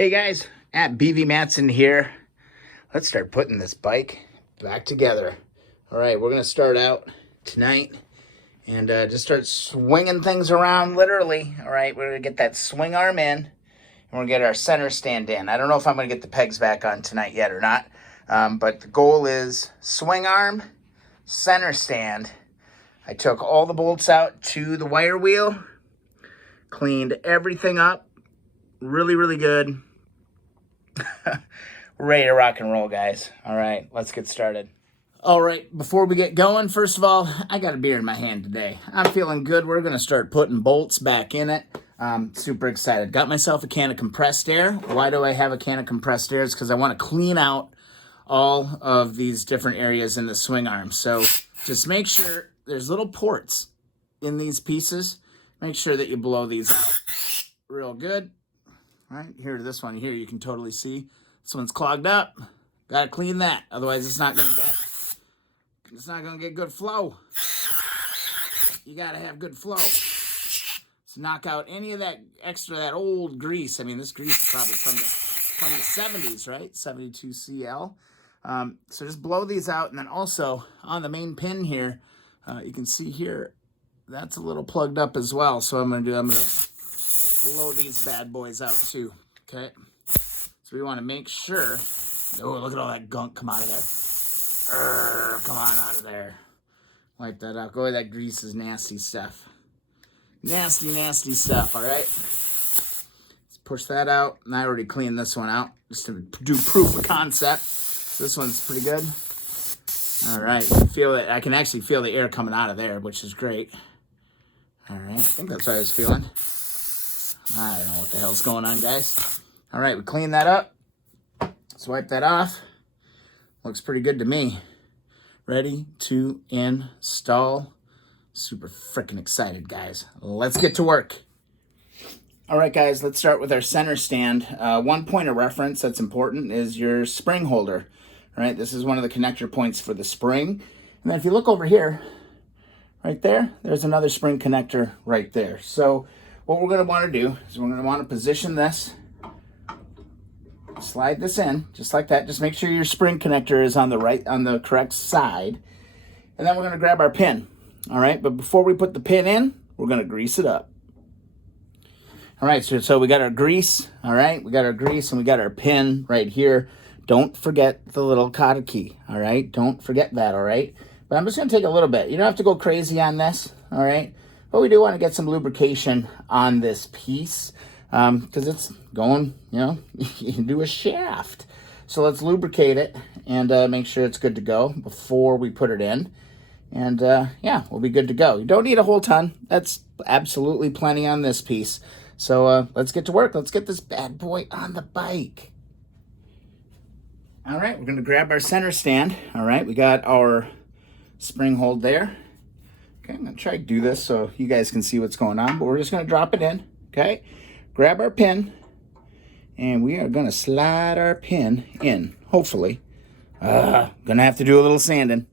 Hey guys, at BV Matson here. Let's start putting this bike back together. All right, we're gonna start out tonight and just start swinging things around literally. All right, we're gonna get that swing arm in and we're gonna get our center stand in. I don't know if I'm gonna get the pegs back on tonight yet or not, but the goal is swing arm, center stand. I took all the bolts out to the wire wheel, cleaned everything up, really good. We're ready to rock and roll, guys. All right, let's get started. All right, before we get going, first of all, I got a beer in my hand today. I'm feeling good. We're going to start putting bolts back in it. Super excited. Got myself a can of compressed air. Why do I have a can of compressed air? It's because I want to clean out all of these different areas in the swing arm. So just make sure there's little ports in these pieces. Make sure that you blow these out real good. All right, here to this one here, you can totally see this one's clogged up. Got to clean that, otherwise it's not gonna get good flow. You got to have good flow. So knock out any of that extra, that old grease. I mean, this grease is probably from the 70s, right? 72 CL. So just blow these out, and then also on the main pin here, you can see here that's a little plugged up as well. So I'm gonna blow these bad boys out too, okay? So we want to make sure, oh, look at all that gunk come out of there. Come on out of there. Wipe that out. Go away, that grease is nasty stuff. Nasty stuff, all right? Let's push that out. And I already cleaned this one out just to do proof of concept. This one's pretty good. All right, feel it. I can actually feel the air coming out of there, which is great. All right, I think that's what I was feeling. I don't know what the hell's going on, guys. All right, we cleaned that up. Let's wipe that off. Looks pretty good to me. Ready to install. Super freaking excited, guys. Let's get to work. All right, guys, let's start with our center stand. One point of reference that's important is your spring holder. All right, this is one of the connector points for the spring. And then if you look over here, right there, there's another spring connector right there. So what we're going to want to do is we're going to want to position this, slide this in just like that. Just make sure your spring connector is on the correct side. And then we're going to grab our pin. All right, but before we put the pin in, we're going to grease it up. All right, so we got our grease. All right, we got our grease and we got our pin right here. Don't forget the little cotter key. All right, don't forget that. All right, but I'm just going to take a little bit. You don't have to go crazy on this. All right. But we do want to get some lubrication on this piece because it's going, into a shaft. So let's lubricate it and make sure it's good to go before we put it in. And yeah, we'll be good to go. You don't need a whole ton. That's absolutely plenty on this piece. So let's get to work. Let's get this bad boy on the bike. All right, we're going to grab our center stand. All right, we got our spring hold there. Okay, I'm going to try to do this so you guys can see what's going on, but we're just going to drop it in, okay? Grab our pin, and we are going to slide our pin in, hopefully. Going to have to do a little sanding.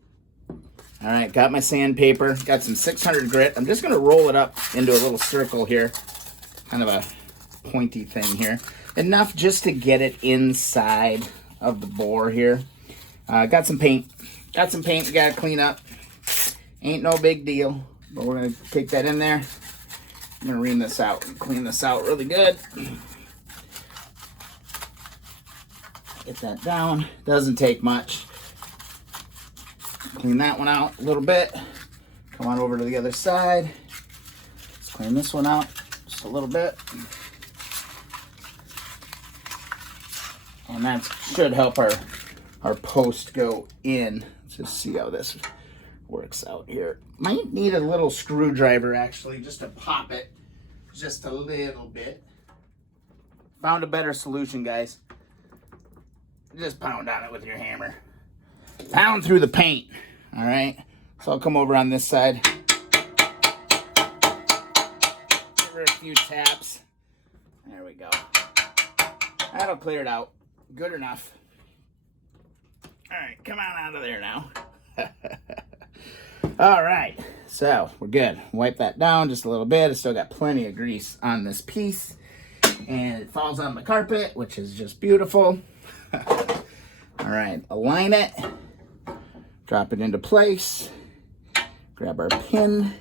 All right, got my sandpaper, got some 600 grit. I'm just going to roll it up into a little circle here, kind of a pointy thing here. Enough just to get it inside of the bore here. Got some paint. Got some paint we got to clean up. Ain't no big deal, but we're going to take that in there. I'm going to ream this out and clean this out really good. Get that down. Doesn't take much. Clean that one out a little bit. Come on over to the other side. Let's clean this one out just a little bit. And that should help our post go in. Let's just see how this works out here. Might need a little screwdriver actually just to pop it just a little bit. Found a better solution, guys. Just pound on it with your hammer. Pound through the paint. All right, so I'll come over on this side. Give her a few taps. There we go. That'll clear it out. Good enough. All right, come on out of there now. All right, so we're good. Wipe that down just a little bit. I still got plenty of grease on this piece. and it falls on the carpet, which is just beautiful. All right, align it, drop it into place, grab our pin,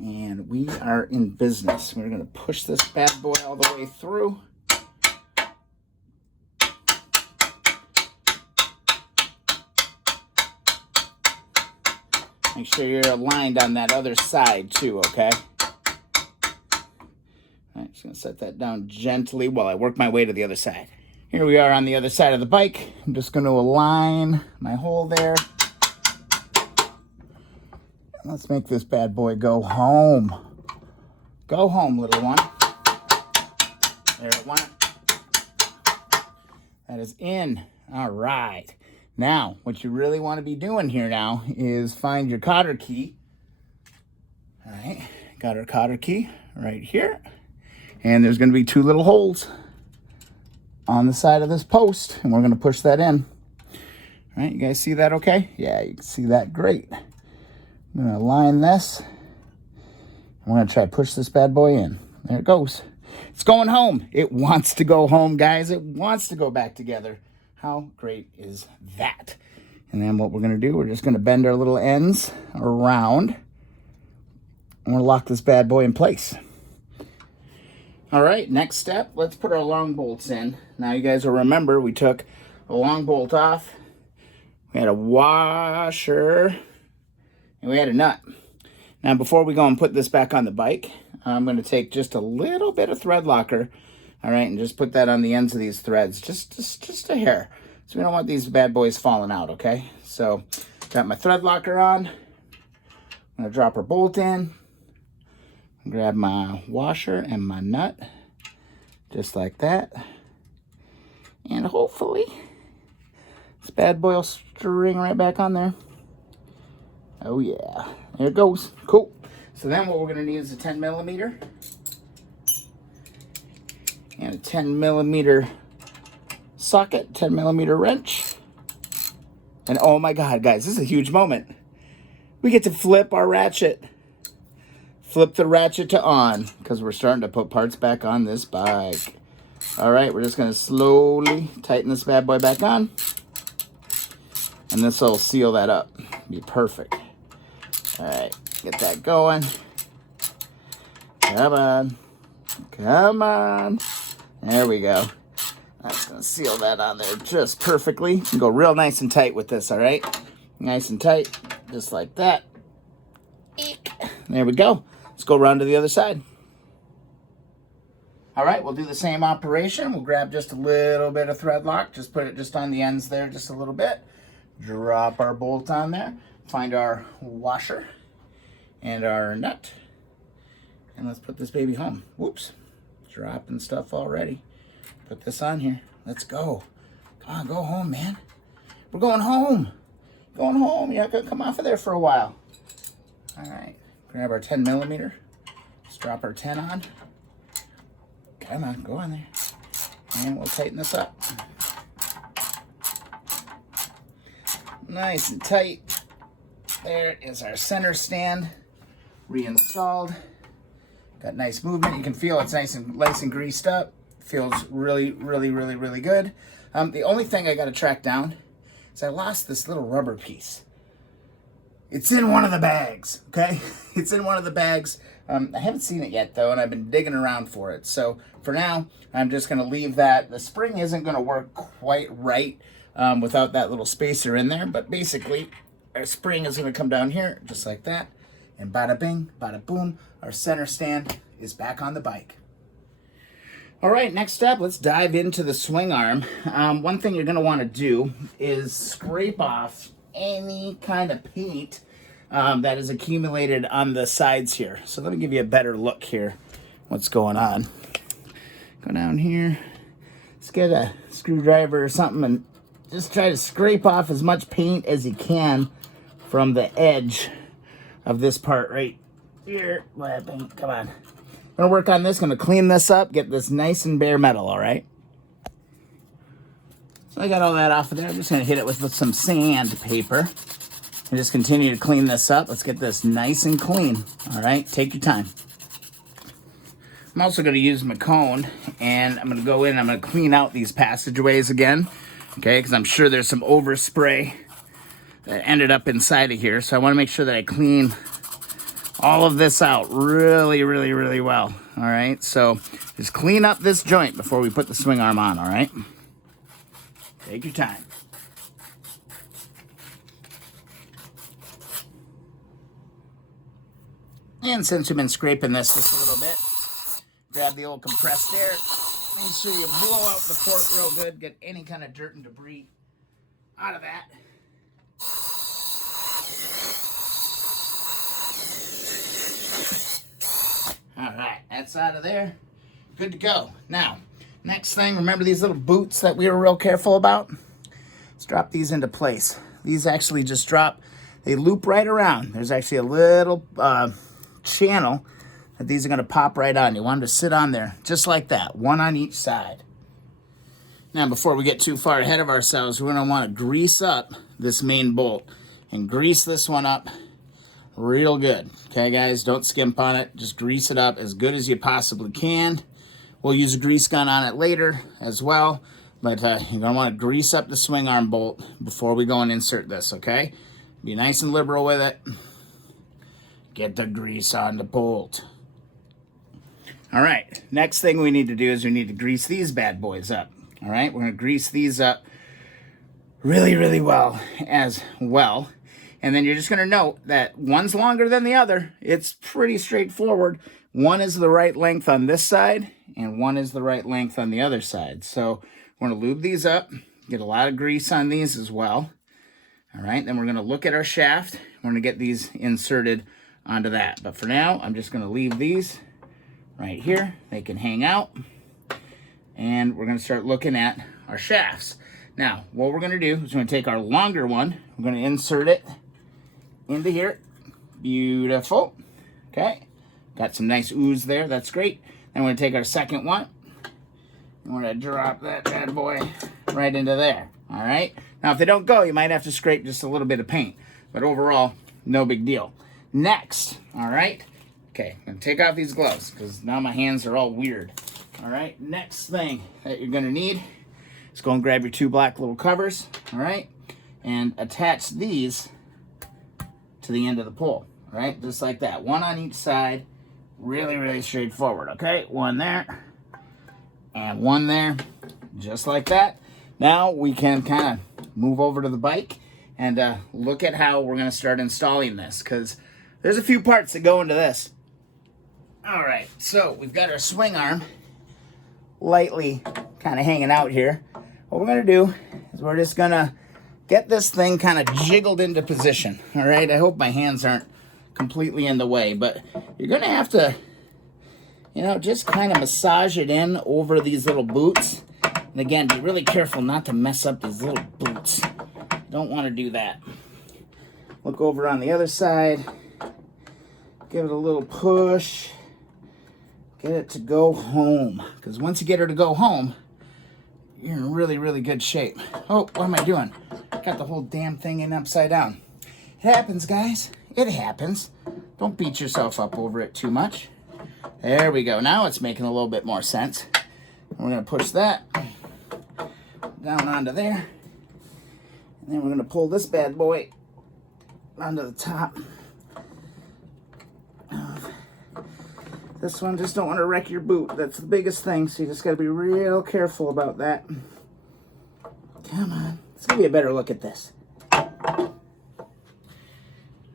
and we are in business. We're gonna push this bad boy all the way through. Make sure you're aligned on that other side too, okay? All right, just gonna set that down gently while I work my way to the other side. Here we are on the other side of the bike. I'm just gonna align my hole there. Let's make this bad boy go home. Go home, little one. There it went. That is in. All right. Now, what you really want to be doing here now is find your cotter key. All right, got our cotter key right here. And there's going to be 2 little holes on the side of this post, and we're going to push that in. All right, you guys see that okay? Yeah, you can see that great. I'm going to align this. And we're going to try to push this bad boy in. There it goes. It's going home. It wants to go home, guys. It wants to go back together. How great is that? And then what we're going to do, we're just going to bend our little ends around. And we'll lock this bad boy in place. All right, next step, let's put our long bolts in. Now you guys will remember we took a long bolt off. We had a washer. And we had a nut. Now before we go and put this back on the bike, I'm going to take just a little bit of thread locker. All right, and just put that on the ends of these threads, just a hair. So we don't want these bad boys falling out, okay? So, got my thread locker on. I'm gonna drop our bolt in. Grab my washer and my nut, just like that. And hopefully, this bad boy will string right back on there. Oh yeah, there it goes, cool. So then what we're gonna need is a 10 millimeter. And a 10 millimeter socket, 10 millimeter wrench. And oh my God, guys, this is a huge moment. We get to flip our ratchet. Flip the ratchet to on, because we're starting to put parts back on this bike. All right, we're just gonna slowly tighten this bad boy back on. And this will seal that up, be perfect. All right, get that going. Come on, come on. There we go. That's going to seal that on there just perfectly. You can go real nice and tight with this, all right? Nice and tight, just like that. Eek. There we go. Let's go around to the other side. All right, we'll do the same operation. We'll grab just a little bit of thread lock. Just put it just on the ends there just a little bit. Drop our bolt on there. Find our washer and our nut. And let's put this baby home. Whoops. Dropping stuff already. Put this on here. Let's go. Come on, go home, man. We're going home. Going home. You're not going to come off of there for a while. All right. Grab our 10 millimeter. Let's drop our 10 on. Come on, go on there. And we'll tighten this up. Nice and tight. There is our center stand. Reinstalled. Got nice movement. You can feel it's nice and greased up. Feels really, really, really, really good. The only thing I got to track down is I lost this little rubber piece. It's in one of the bags, okay? It's in one of the bags. I haven't seen it yet, though, and I've been digging around for it. So for now, I'm just going to leave that. The spring isn't going to work quite right without that little spacer in there. But basically, our spring is going to come down here, just like that. And bada bing, bada boom, our center stand is back on the bike. All right, next step, let's dive into the swing arm. One thing you're gonna wanna do is scrape off any kind of paint that is accumulated on the sides here. So let me give you a better look here, what's going on. Go down here, let's get a screwdriver or something and just try to scrape off as much paint as you can from the edge of this part right here. Come on. I'm gonna work on this, gonna clean this up, get this nice and bare metal, all right? So I got all that off of there. I'm just gonna hit it with some sandpaper and just continue to clean this up. Let's get this nice and clean, all right? Take your time. I'm also going to use my cone, and I'm going to go in and I'm going to clean out these passageways again, okay, because I'm sure there's some overspray that ended up inside of here. So I want to make sure that I clean all of this out really, really, really well, all right? So just clean up this joint before we put the swing arm on, all right? Take your time. And since we've been scraping this just a little bit, grab the old compressed air. Make sure you blow out the port real good. Get any kind of dirt and debris out of that. All right, that's out of there. Good to go. Now, next thing, remember these little boots that we were real careful about? Let's drop these into place. These actually just drop. They loop right around. There's actually a little channel that these are going to pop right on. You want them to sit on there just like that, one on each side. Now, before we get too far ahead of ourselves, we're going to want to grease up this main bolt and grease this one up real good. Okay, guys, don't skimp on it. Just grease it up as good as you possibly can. We'll use a grease gun on it later as well, but you're going to want to grease up the swing arm bolt before we go and insert this, okay? Be nice and liberal with it. Get the grease on the bolt. All right, next thing we need to do is we need to grease these bad boys up. All right, we're going to grease these up really, really well as well. And then you're just going to note that one's longer than the other. It's pretty straightforward. One is the right length on this side, and one is the right length on the other side. So we're going to lube these up, get a lot of grease on these as well. All right, then we're going to look at our shaft. We're going to get these inserted onto that. But for now, I'm just going to leave these right here. They can hang out. And we're going to start looking at our shafts. Now, what we're going to do is we're going to take our longer one. We're going to insert it into here. Beautiful. Okay. Got some nice ooze there. That's great. Then we're going to take our second one. And we're going to drop that bad boy right into there. All right. Now, if they don't go, you might have to scrape just a little bit of paint. But overall, no big deal. Next, all right. Okay, I'm going to take off these gloves because now my hands are all weird. All right, next thing that you're going to need is go and grab your two black little covers, all right, and attach these to the end of the pole, all right, just like that. One on each side, really, really straightforward, okay? One there and one there, just like that. Now we can kind of move over to the bike and look at how we're going to start installing this because there's a few parts that go into this. All right, so we've got our swing arm lightly kind of hanging out here. What we're going to do is we're just going to get this thing kind of jiggled into position. All right, I hope my hands aren't completely in the way, but you're going to have to, you know, just kind of massage it in over these little boots. And again, be really careful not to mess up these little boots. Don't want to do that. Look over on the other side. Give it a little push. Get it to go home. Because once you get her to go home, you're in really, really good shape. Oh, what am I doing? Got the whole damn thing in upside down. It happens, guys. It happens. Don't beat yourself up over it too much. There we go. Now it's making a little bit more sense. We're going to push that down onto there. And then we're going to pull this bad boy onto the top. This one, just don't want to wreck your boot. That's the biggest thing, so you just got to be real careful about that. Come on. Let's give you a better look at this. All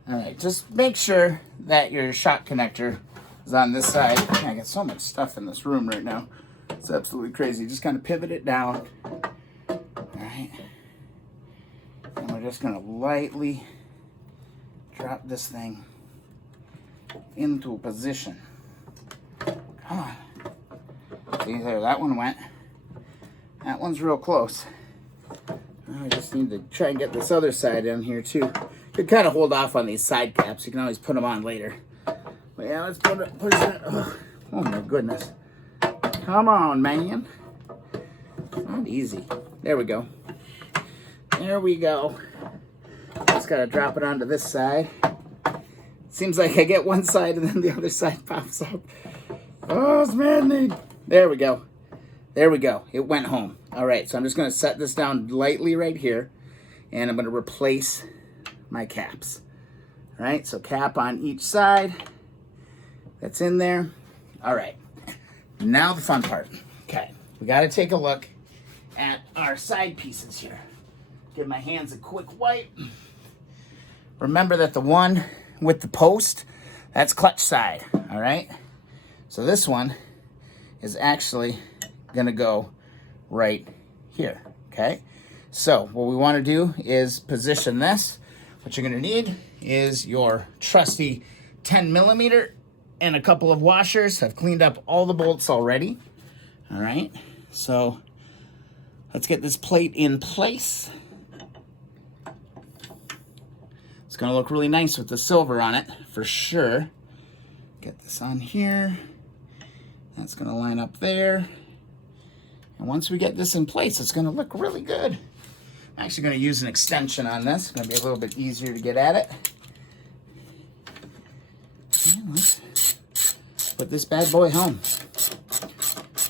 right, just make sure that your shock connector is on this side. I got so much stuff in this room right now. It's absolutely crazy. Just kind of pivot it down. All right. And we're just going to lightly drop this thing into a position. Come on. See, there, that one went. That one's real close. Now I just need to try and get this other side in here too. You can kind of hold off on these side caps. You can always put them on later. But yeah, let's push it. Oh my goodness. Come on, man. Not easy. There we go. There we go. Just gotta drop it onto this side. Seems like I get one side and then the other side pops up. Oh, it's maddening. There we go. There we go. It went home. All right, so I'm just going to set this down lightly right here, and I'm going to replace my caps. All right, so cap on each side. That's in there. All right, now the fun part. Okay, we got to take a look at our side pieces here. Give my hands a quick wipe. Remember that the one with the post, that's clutch side, all right? So this one is actually gonna go right here, okay? So what we wanna do is position this. What you're gonna need is your trusty 10 millimeter and a couple of washers. I've cleaned up all the bolts already, all right? So let's get this plate in place. It's gonna look really nice with the silver on it, for sure. Get this on here. That's gonna line up there. And once we get this in place, it's gonna look really good. I'm actually gonna use an extension on this. It's gonna be a little bit easier to get at it. And let's put this bad boy home.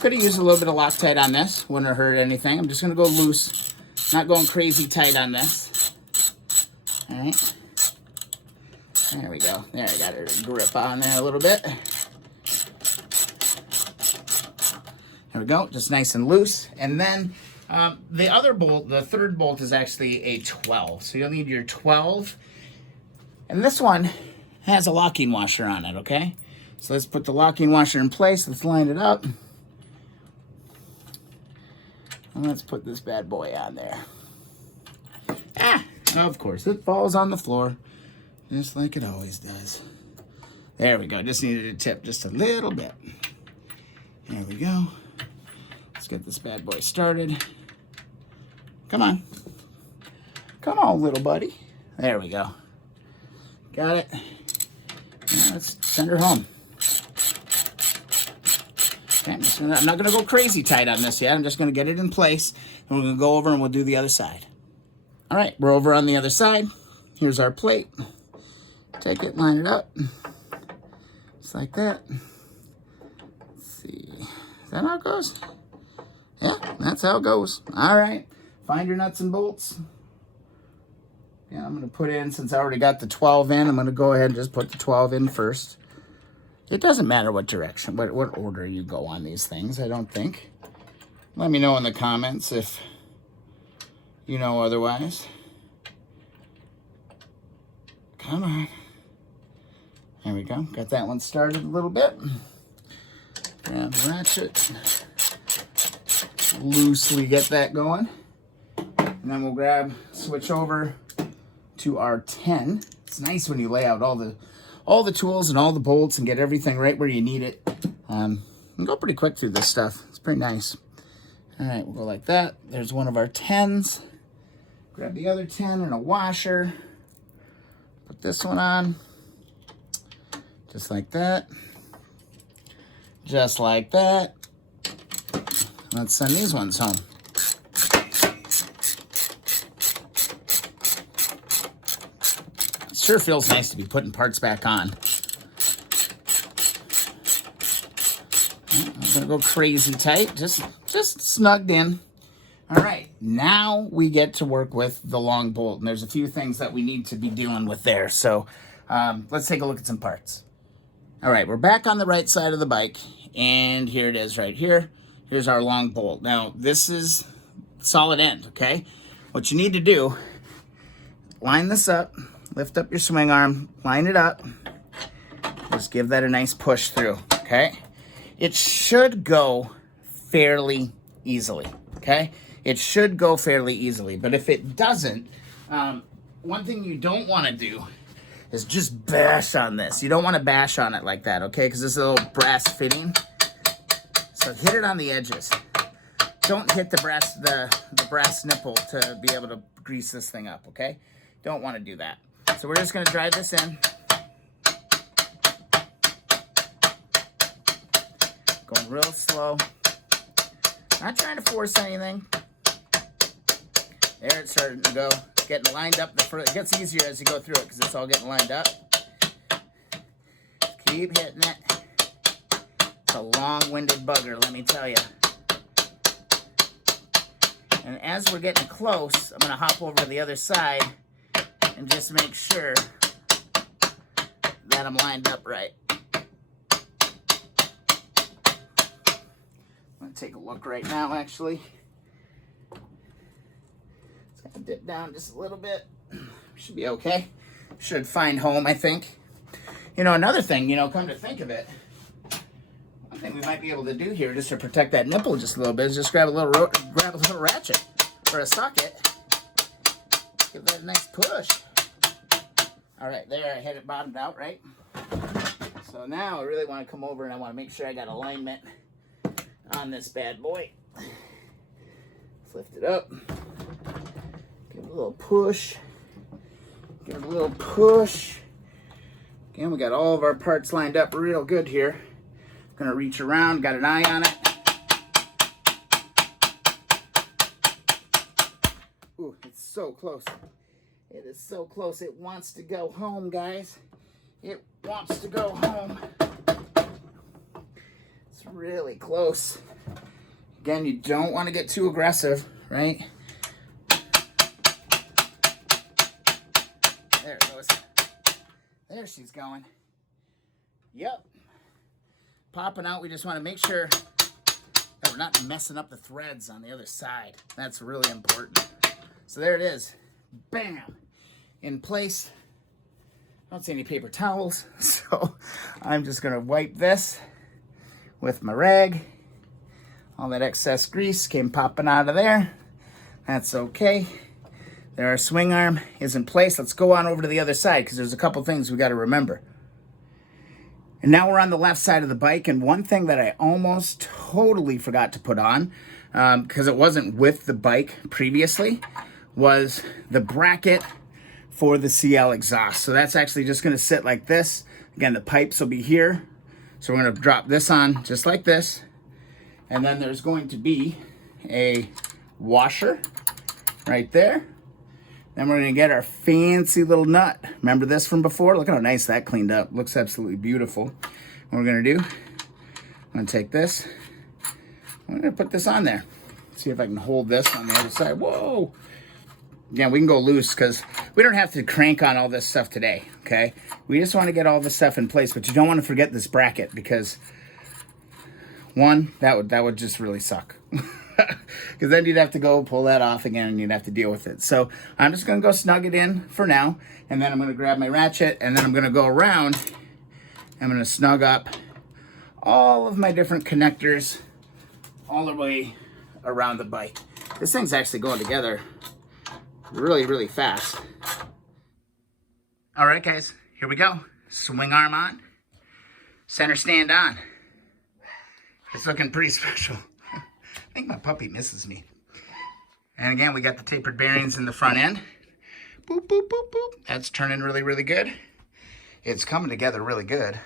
Could have used a little bit of Loctite on this. Wouldn't have hurt anything. I'm just gonna go loose. Not going crazy tight on this. All right. There we go. There, I got her grip on there a little bit. There we go, just nice and loose. And then the other bolt, the third bolt, is actually a 12. So you'll need your 12. And this one has a locking washer on it, okay? So let's put the locking washer in place. Let's line it up. And let's put this bad boy on there. Ah, of course, it falls on the floor. Just like it always does. There we go. Just needed to tip just a little bit. There we go. Let's get this bad boy started. Come on. Come on, little buddy. There we go. Got it. Now let's send her home. Okay, I'm not going to go crazy tight on this yet. I'm just going to get it in place. And we're going to go over and we'll do the other side. All right, we're over on the other side. Here's our plate. Take it, line it up, just like that. Let's see, is that how it goes? Yeah, that's how it goes. All right, find your nuts and bolts. Yeah, I'm gonna put in, since I already got the 12 in, I'm gonna go ahead and just put the 12 in first. It doesn't matter what direction, what order you go on these things, I don't think. Let me know in the comments if you know otherwise. Come on. There we go. Got that one started a little bit. Grab the ratchet. Loosely get that going. And then we'll switch over to our 10. It's nice when you lay out all the tools and all the bolts and get everything right where you need it. You can go pretty quick through this stuff. It's pretty nice. All right, we'll go like that. There's one of our 10s. Grab the other 10 and a washer. Put this one on, just like that, just like that. Let's send these ones home. It sure feels nice to be putting parts back on. I'm gonna go crazy tight, just snugged in. All right, now we get to work with the long bolt, and there's a few things that we need to be dealing with there. So let's take a look at some parts. All right, we're back on the right side of the bike, and here it is right here. Here's our long bolt. Now, this is solid end, okay? What you need to do, line this up, lift up your swing arm, line it up, just give that a nice push through, okay? It should go fairly easily, okay? It should go fairly easily, but if it doesn't, one thing you don't want to do is just bash on this. You don't want to bash on it like that, okay? Because this is a little brass fitting. So hit it on the edges. Don't hit the brass nipple to be able to grease this thing up, okay? Don't want to do that. So we're just going to drive this in. Going real slow. Not trying to force anything. There, it's starting to go. Getting lined up. It gets easier as you go through it because it's all getting lined up. Keep hitting it. It's a long-winded bugger, let me tell you. And as we're getting close, I'm going to hop over to the other side and just make sure that I'm lined up right. I'm going to take a look right now, actually. It's going to dip down just a little bit. Should be okay. Should find home, I think. You know, another thing, you know, come to think of it, one thing we might be able to do here just to protect that nipple just a little bit is just grab a little ratchet or a socket. Give that a nice push. All right, there, I had it bottomed out, right? So now I really want to come over and I want to make sure I got alignment on this bad boy. Lift it up. Give it a little push. Give it a little push. Again, we got all of our parts lined up real good here. Gonna reach around, got an eye on it. Ooh, it's so close. It is so close. It wants to go home, guys. It wants to go home. It's really close. Again, you don't want to get too aggressive, right? There it goes. There she's going. Yep. Popping out. We just want to make sure that we're not messing up the threads on the other side. That's really important. So there it is. Bam. In place. I don't see any paper towels, so I'm just going to wipe this with my rag. All that excess grease came popping out of there. That's okay. There, our swing arm is in place. Let's go on over to the other side because there's a couple things we got to remember. And now we're on the left side of the bike, and one thing that I almost totally forgot to put on, because it wasn't with the bike previously, was the bracket for the CL exhaust. So that's actually just going to sit like this. Again, the pipes will be here. So we're going to drop this on just like this. And then there's going to be a washer right there. Then we're going to get our fancy little nut. Remember this from before? Look at how nice that cleaned up. Looks absolutely beautiful. What we're going to do, I'm going to take this. I'm going to put this on there. See if I can hold this on the other side. Whoa! Yeah, we can go loose because we don't have to crank on all this stuff today, okay? We just want to get all this stuff in place, but you don't want to forget this bracket because, one, that would just really suck. Because then you'd have to go pull that off again and you'd have to deal with it. So I'm just going to go snug it in for now. And then I'm going to grab my ratchet and then I'm going to go around. I'm going to snug up all of my different connectors all the way around the bike. This thing's actually going together really, really fast. All right, guys, here we go. Swing arm on, center stand on. It's looking pretty special. I think my puppy misses me. And again, we got the tapered bearings in the front end. Boop, boop, boop, boop. That's turning really, really good. It's coming together really good.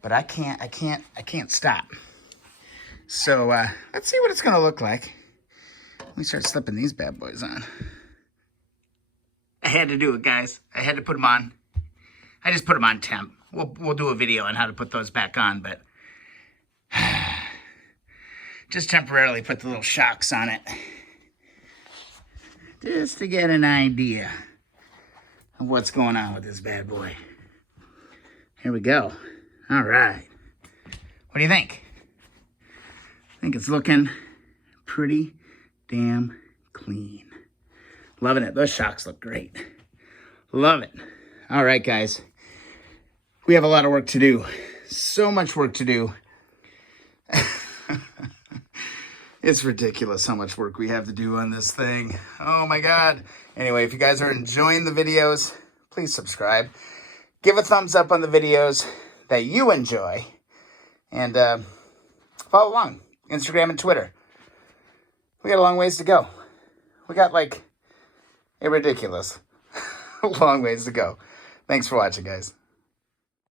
But I can't stop. So let's see what it's gonna look like. Let me start slipping these bad boys on. I had to do it, guys. I had to put them on. I just put them on temp. We'll do a video on how to put those back on, but just temporarily put the little shocks on it. Just to get an idea of what's going on with this bad boy. Here we go. All right. What do you think? I think it's looking pretty damn clean. Loving it. Those shocks look great. Love it. All right, guys. We have a lot of work to do. So much work to do. It's ridiculous how much work we have to do on this thing. Oh my God. Anyway, if you guys are enjoying the videos, please subscribe. Give a thumbs up on the videos that you enjoy. And follow along. Instagram and Twitter. We got a long ways to go. We got like a ridiculous long ways to go. Thanks for watching, guys.